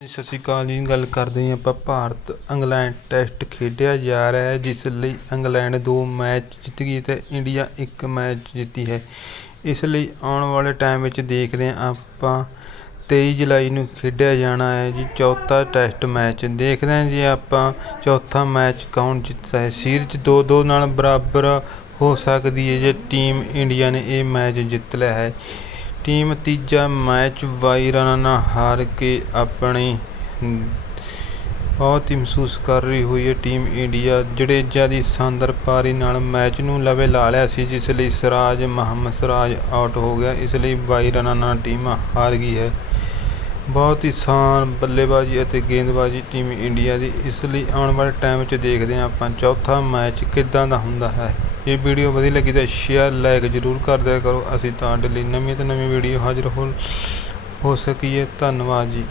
ਸਤਿ ਸ਼੍ਰੀ ਅਕਾਲ ਜੀ। ਗੱਲ ਕਰਦੇ ਹਾਂ ਆਪਾਂ ਭਾਰਤ ਇੰਗਲੈਂਡ ਟੈਸਟ ਖੇਡਿਆ ਜਾ ਰਿਹਾ ਹੈ, ਜਿਸ ਲਈ ਇੰਗਲੈਂਡ 2 ਮੈਚ ਜਿੱਤ ਗਈ ਅਤੇ ਇੰਡੀਆ 1 ਮੈਚ ਜਿੱਤੀ ਹੈ। ਇਸ ਲਈ ਆਉਣ ਵਾਲੇ ਟਾਈਮ ਵਿੱਚ ਦੇਖਦੇ ਹਾਂ ਆਪਾਂ 23 ਜੁਲਾਈ ਨੂੰ ਖੇਡਿਆ ਜਾਣਾ ਹੈ ਜੀ ਚੌਥਾ ਟੈਸਟ ਮੈਚ। ਦੇਖਦੇ ਹਾਂ ਜੀ ਆਪਾਂ ਚੌਥਾ ਮੈਚ ਕੌਣ ਜਿੱਤਦਾ ਹੈ। ਸੀਰੀਜ਼ 2-2 ਨਾਲ ਬਰਾਬਰ ਹੋ ਸਕਦੀ ਹੈ ਜੇ ਟੀਮ ਇੰਡੀਆ ਨੇ ਇਹ ਮੈਚ ਜਿੱਤ ਲਿਆ ਹੈ। ਟੀਮ ਤੀਜਾ ਮੈਚ 22 ਰਨਾਂ ਨਾਲ ਹਾਰ ਕੇ ਆਪਣੀ ਬਹੁਤ ਹੀ ਮਹਿਸੂਸ ਕਰ ਰਹੀ ਹੋਈ ਹੈ। ਟੀਮ ਇੰਡੀਆ ਜਡੇਜਾ ਦੀ ਸ਼ਾਨਦਾਰ ਪਾਰੀ ਨਾਲ ਮੈਚ ਨੂੰ ਲਵੇ ਲਾ ਲਿਆ ਸੀ, ਜਿਸ ਲਈ ਮੁਹੰਮਦ ਸਿਰਾਜ ਆਊਟ ਹੋ ਗਿਆ। ਇਸ ਲਈ 22 ਰਨਾਂ ਨਾਲ ਟੀਮ ਹਾਰ ਗਈ ਹੈ। ਬਹੁਤ ਹੀ ਸ਼ਾਨ ਬੱਲੇਬਾਜ਼ੀ ਅਤੇ ਗੇਂਦਬਾਜ਼ੀ ਟੀਮ ਇੰਡੀਆ ਦੀ। ਇਸ ਲਈ ਆਉਣ ਵਾਲੇ ਟਾਈਮ ਵਿੱਚ ਦੇਖਦੇ ਹਾਂ ਆਪਾਂ ਚੌਥਾ ਮੈਚ ਕਿੱਦਾਂ ਦਾ ਹੁੰਦਾ ਹੈ। ਇਹ ਵੀਡੀਓ ਵਧੀਆ ਲੱਗੀ ਤਾਂ ਸ਼ੇਅਰ ਲਾਈਕ ਜ਼ਰੂਰ ਕਰ ਦਿਆ ਕਰੋ। ਅਸੀਂ ਤੁਹਾਡੇ ਲਈ ਨਵੀਂ ਤੋਂ ਨਵੀਂ ਵੀਡੀਓ ਹਾਜ਼ਰ ਹੋ ਸਕੀਏ। ਧੰਨਵਾਦ ਜੀ।